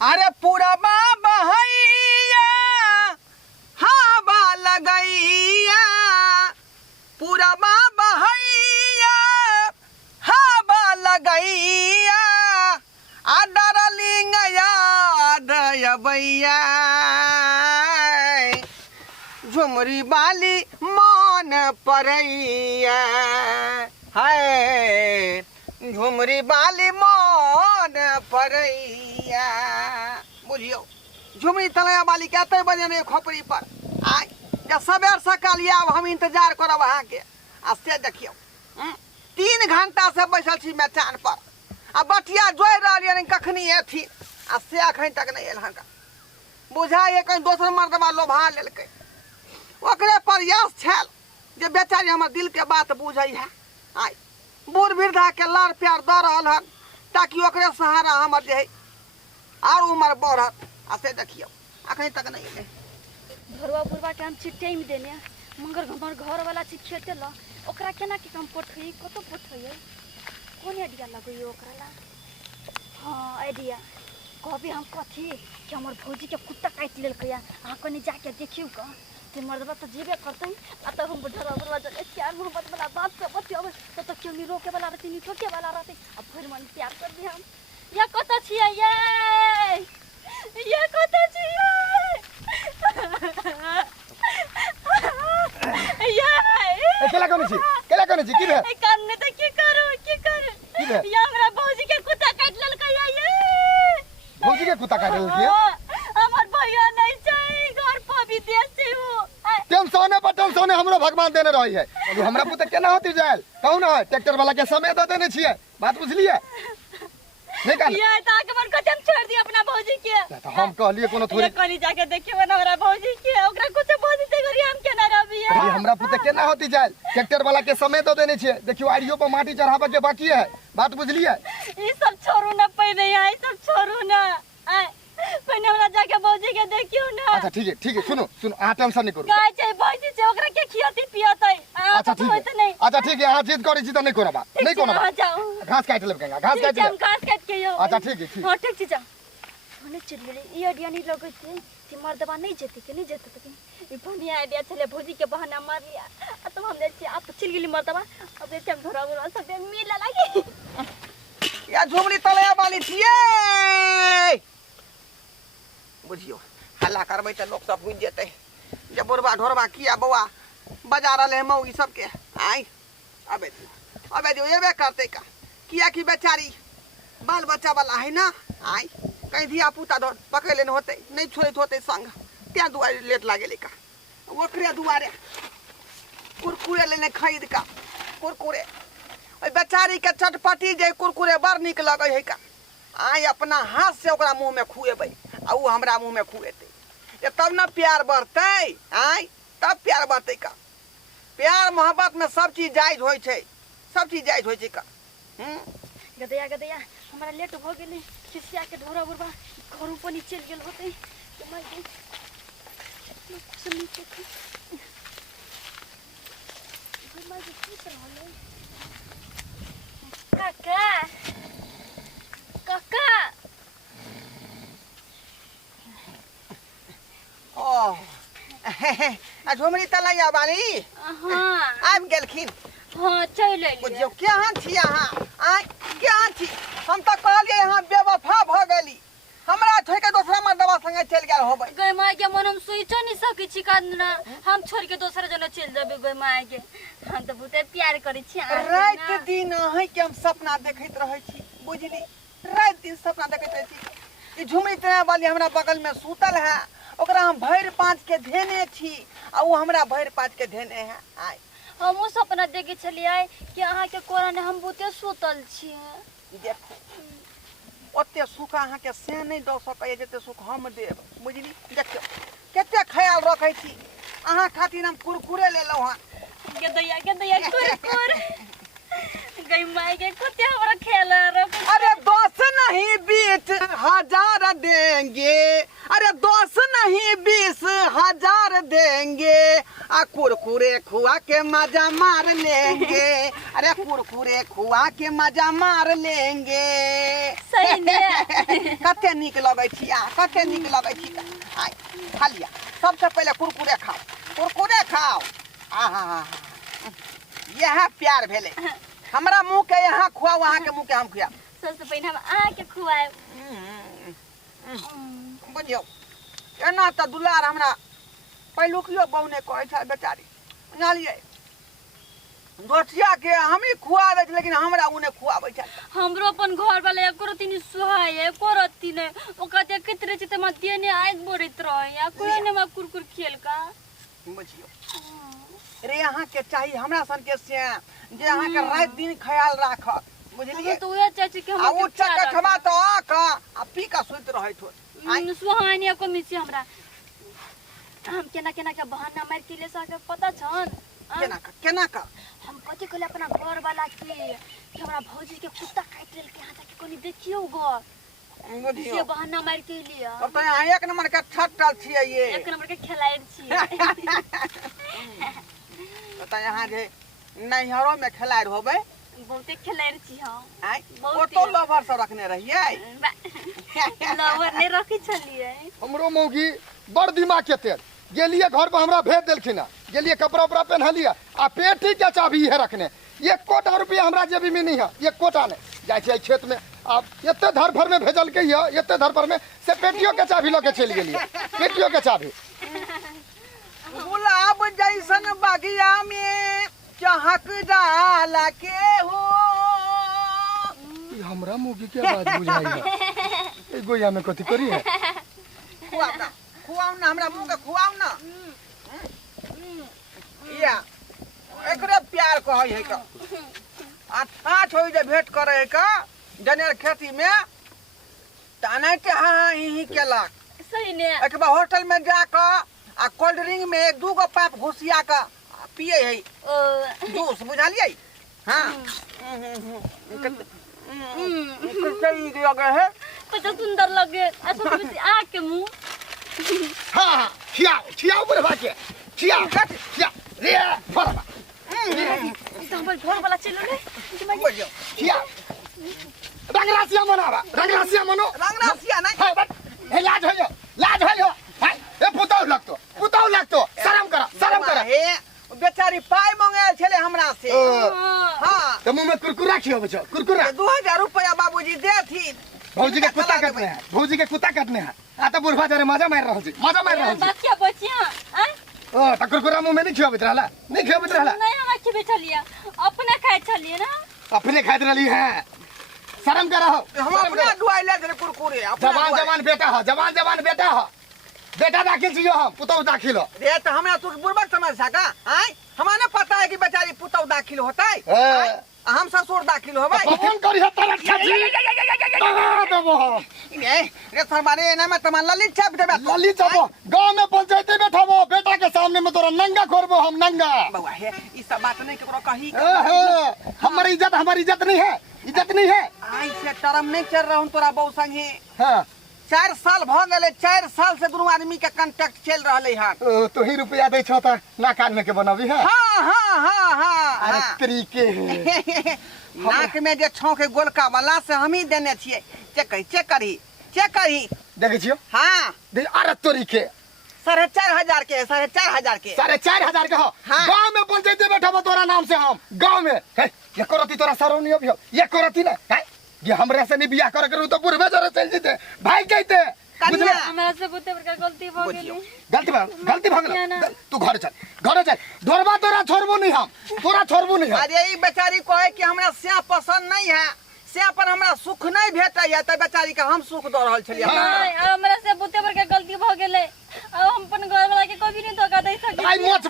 अरे पूरा बहैया हवा लगैया पूरा बहैया हवा लगैया आ डरलिंग याद अबैया झुमरी बाली मन परैया है झुमरी बाली मन परैया बुझियो झुमरी तलैया बाली कते बजे ने खोपड़ी पर आय या सबेर सकाल आब हम इंतजार करब अहाँ के आ से देखियो 3 घंटा से बैसल छी मैदान पर आ बटिया जोइ रहलियन कखनी एथी आ से अखन तक नहीं एल हन बुझाइए कहीं दोसर मर्दबा लोभा लेलकै ओकरे प्रयास छल जे बेचारी हमर दिल के बात बुझै है आय बूढ़ वृद्धा के लाड़ प्यार द रहल हन ताकि ओकरे सहारा हमर जे है और उम्र बढ़त आ से देखियो अखन तक नहीं एले घरवा बुरवा के हम चिट्ठी में देने मगर हमर घर वाला चीज खेते ल ओकरा केना के हम पोठई कतो पोठई कोन आइडिया लगई ओकरा ला हां आइडिया कभी हम कथी कि हमर भौजी के कुत्ता काट लेलकै आ कनी जाके देखियो क ते मर्दबा तो जीवे करतै आ तो हम बुढ़ा बुढ़वा चले प्यार मोहब्बत वाला बात से बतियो तो क्यों नहीं रोके वाला रहती नहीं ठोके वाला रहती अब फिर मन प्यार कर दी हम या कत छियै ये कत छियै केला कोन छी की भे कान त की करू या हमरा भौजी के कुत्ता काट लेलकै ये भौजी के कुत्ता काट लेलकै हमर भैया नहीं छै घर पर विदेश छै वो टेंशन हमरो भगवान देने रही है अभी हमरा पुत केना होती जायल कहू ना ट्रैक्टर वाला के समय द देने छियै बात बुझलिए नहीं कहल ये ताके मन कते हम छोड़ दी अपना भौजी के तो हम कहलिए कोनो थोड़ी कनी जाके देखियो ना हमरा भौजी के ओकरा कुछ भौजी से करी हम केना रहबी अभी हमरा पुत केना होती जायल ट्रैक्टर वाला के समय द देने छियै देखियो आड़ियो पर माटी चढ़ाबे के बाकी है बात बुझलिए ई सब छोड़ू ना पहले आई सब छोड़ू ना पहले हमरा जाके भौजी के देखियो ना अच्छा ठीक है सुनो आ टेंशन नहीं करू काय छै भौजी से ओकरा के खियाती पियातै अच्छा ठीक है हां जिद करै छी त नहीं करबा घास काट लेब घास काट लेब घास काट के यो अच्छा ठीक है हां ठीक छै जा ओने चल गेले ई आइडिया नहीं लगै छै कि मर्दबा नहीं जेते ई बढ़िया आइडिया छले भौजी के बहाना मार लिया आ तो हम जे आप चल गेली मर्दबा अब जे हम घरा घरा सब मिला लागी या झुमरी तलैया बाली छियै बुझियो हल्ला करबै त लोग सब बुझ जेतै जे बुढ़वा ढोरवा किया बौआ बजा रहले मौ ई सब के आय अबे दियो एबे करते का किया कि बेचारी बाल बच्चा वाला है ना आय कहीं धिया पुता धर पकड़ लेने होते नहीं छोड़े होते संग त्या दुआरे लेट लागेले का ओकरे दुआरे कुरकुरे लेने खरीद का कुरकुरे ओई बेचारी के चटपटी जे कुरकुरे बड़ निक लगे है का आय अपना हाथ से ओकरा मुंह में खुएबै आ उ हमरा मुंह में खुएते ये तब ना प्यार बढ़तै आय तब प्यार बढ़तै का प्यार मोहब्बत में सब चीज जायज होय छै का गदैया हमरा लेट भ गेलै खिसिया के ढोरा बुरबा घर ऊपर नीचे गेल होतै तो मैं कुछ नीचे मैं किस रहले काका ओ झुमरी तलैया बानी हां आबि गेलखिन हां चल एलियै बुझियो केहन छी अहाँ आय केहन छी हम त कहलियै अहाँ बेवफा भ गेली हमरा छोड़ के दोसरा मर्दवा संगे चल गेल होबै गय माय के मन हम सोचो नहीं सकै छी कादना हम छोड़ के दोसर जने चल जेबै गय माय के हम त बहुते प्यार करै छी रात दिन है के हम सपना देखैत रहै छी बुझली रात दिन सपना देखैत रहै छी ई झुमरी तलैया वाली हमरा बगल में सूतल है ओकरा हम भैर 5 के धेने छी आ उ हमरा भैर 5 के धेने है आय हमहु सपना देखे छलियै कि अहाँ के कोरा ने हम बहुते सुतल छी देखो ओते सुख अहाँ के से नहीं द सकै जते सुख हम देब बुझली देखियो कते ख्याल रखै छी अहाँ खातिर हम कुरकुरे लेलौ हन गदैया कुरकुर गई माय के कुत्ते हमरा खेला रख अरे 10 नहीं 20,000 देंगे अरे 10 नहीं 20,000 देंगे आ कुरकुरे खुआ के मजा मार लेंगे, अरे कुरकुरे खुआ के मजा मार लेंगे। सही ने कते निक लगे छी, कते निक लगे छी। आइ खा लिया, सबसे पहले कुरकुरे खाओ, कुरकुरे खाओ। आहा, यह प्यार भेले। हमरा मुंह के यहाँ खुआ, वहाँ के मुंह के हम खुआ। सबसे पहले हम आ के खुआए। बुझियो एना त दुलार हमरा पहिलुकियो बहु ने कहै छै बेचारी, बुझलियै। दोठिया के हम ही खुआ दै छै, लेकिन हमरा उने खुआबै छै। हमरो अपन घर वाला एको रति नहीं सुहाय, एको रति नहीं। ओकते कितरे चिते म देने आइ बोरित रह या कोई ने म कुरकुर खेल का। बुझियो रे अहाँ के चाहिए हमरा सन के से जे अहाँ के रात दिन ख्याल राखत, बुझलियै। तो उहे चाची के हम आ उ चकठवा त आ पी का सुत रहै थो। सुहानिया को मिसी हमरा हम केना केना के बहाना मार के ले सके पता छन। केना का हम कथि कहले अपना घर वाला के कि हमरा भौजी के कुत्ता काट लेल के हाथ के कोनी देखियो ग। बुझियो से बहाना मार के लिया। अब तो यहाँ एक नंबर के छटल छियै ये, एक नंबर के खिलाड़ी छी। तो यहाँ जे नैहरों में खिलाड़ होबे, बहुते खिलाड़ी छी हम। आइ बहुते। फोटो लवर से रखने रहिए। लवर ने रखी छलिए। हमरो मौगी बड़ दिमाग के तेल गेलिए घर पर हमरा भेज देलखिन है, गेलिए कपड़ा उपड़ा पहनलिए आ पेटी के चाबी है रखने। 1 कोटा रुपया हमरा जेबी में नहीं है, 1 कोटा नहीं जाय छै खेत में। अब एते धर भर में भेजल के ये, एते धर भर में से पेटियों के चाबी लेके चल गेलिए, पेटियों के चाबी। गुलाब जैसन बगिया में चहक जाला के हो। ई हमरा मौगी के बात बुझाई है। ए गोया में कथि करी है? खुआओ ना हमरा मुंह के खुआओ ना। या एकरे प्यार कहै है का। आ ठाठ होई जे भेंट करे है का जनेर खेती में तानैते हाँ ही केलक। सही ने एक बार होटल में जाकर आ कोल्ड ड्रिंक में 2 गो पाइप घुसिया का पिए है जूस, बुझलिए। हाँ कितने लगे है, कितना सुंदर लगे। अच्छा तो आ के मुंह हां खियाओ बड़वा के खिया रे बड़वा तो हमर घर वाला चलो ले बुझियो खिया रंगरासिया मनो रंगरासिया नहीं हे लाज होयो हाय ए पुताउ लगतो शर्म कर हे बेचारी पाई मांगे छले हमरा से। हां तो मुंह में कुरकुरा खियो बच्चा, कुरकुरा 2000 रुपया बाबूजी देथिन। भौजी के कुत्ता काटने है आ तो बुढ़वा जरे मजा मार रहल छी। बात क्या बचिया आ ओ त कुरकुरा मुंह में नहीं खियोबत रहला नहीं हम अच्छे बैठा लिया अपने खाए छलिए ना, अपने खाइत रहली है। शर्म करहो, हम अपना दुआई ले दे कुरकुरे। जवान बेटा हो बेटा दाखिल छियो हम पुतौ दाखिल हो। रे तो हमरा तू बुर्बक समझ सका। आय हमरा न पता है कि बेचारी पुतौ दाखिल होतै, हम ससुर दाखिल होबै। फोन करी है तरह छजी देबो रे सरबारे ना में तमा ललित छाप देबे। ललित छाप गांव में पंचायती बैठाबो बेटा के सामने में तोरा नंगा करबो हम नंगा। बउआ हे ई सब बात नहीं केकरो कही। हमारी इज्जत नहीं है। आई से टर्म नहीं चल रहा हूं तोरा बहू संगे। हां 4 साल भ गेले, 4 साल से दुनू आदमी के कांटेक्ट चल रहले हन। तो ही रुपया दे छ त ना कान में के बनाबी है। हां अरे तरीके नाक में जे छौके गोलका वाला से हम ही देने छिए। चेक करी देखे छियो। हां दे अरे तरीके 4,500 के 4,500 के हो। हाँ। गांव में पंचायती बैठाबो तोरा नाम से हम गांव में ये करती तोरा सरो नहीं अभियो ये करती ना है ये हमरा से नहीं बियाह कर करू तो बुढ़वे जरे चल जेते भाई कहते कन्या हमरा से बुते बड़का गलती भ गेली। गलती भ गेल। तू घर चल धोरबा तोरा छोड़बो नहीं हम अरे ई बेचारी कहे कि हमरा से पसंद नहीं है, से पर हमरा सुख नहीं भेटै है त बेचारी के हम सुख द रहल छलिए। नहीं हमरा से बुते बड़का गलती भ गेले। अब हम अपन घर वाला के कभी नहीं धोखा दे सके। आई मोच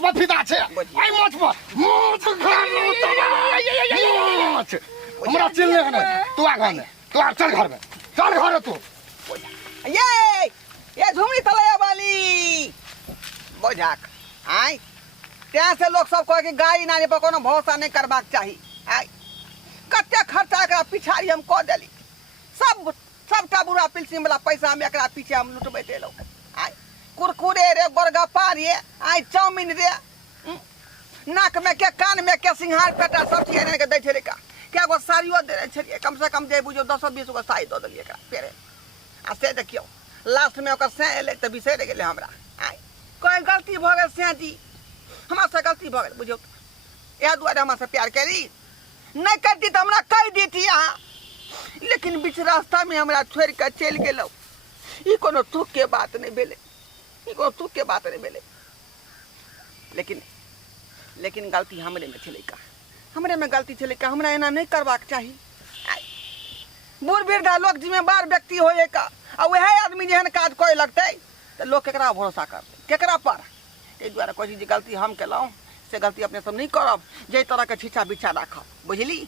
पर फिदा छे आई मोच हमरा चिल्ले है तू आ घर में तू आ चल घर में तू ये झुमरी तलैया वाली बोझाक। आय त्या से लोग सब कहे कि गाड़ी नानी पर कोनो भरोसा नहीं करबाक चाही। आय कते खर्चा एकरा पिछाड़ी हम क देली, सबटा बुरा पिलसिम वाला पैसा हम एकरा पीछे हम लुटबै देलौ। आय कुरकुरे रे गोरगप्पा रे आइ चाउमीन रे नाक में के कान में के सिंघार पेटा सब चीज एने के दै छलै का क्या गो साड़ियो दे छलिए कम से कम जे बुझो 10-20 गो साड़ी दऽ देलिए का पेरे आ से देखियो लास्ट में ओकर से एलै तऽ बिसरि गेलै हमरा आइ कोई गलती भऽ गेल से जी हमरा से गलती भऽ गेल बुझियो इएह दुआरे हमरा से प्यार करी नहीं करती तो हमरा कह देती अहाँ लेकिन बीच रास्ता में हमरा छोड़ के चल गेलौ ई कोनो तुक के बात नहीं भेले ई कोनो तुक के बात नहीं भेले लेकिन गलती हमरे में छलै का हमरे में गलती छलै का हमरा एना नहीं करबाक चाही बूढ़ वृद्धा लोग जिम्मेवार व्यक्ति होए का आ वह आदमी जेहन काज करे लगते तो लोग केकरा भरोसा करते केकरा पर ताहि दुआरे कहै छी जे गलती हम केलहुँ से गलती अपने सब नहीं करब जे तरह के छीछा बिछा राखब बुझली।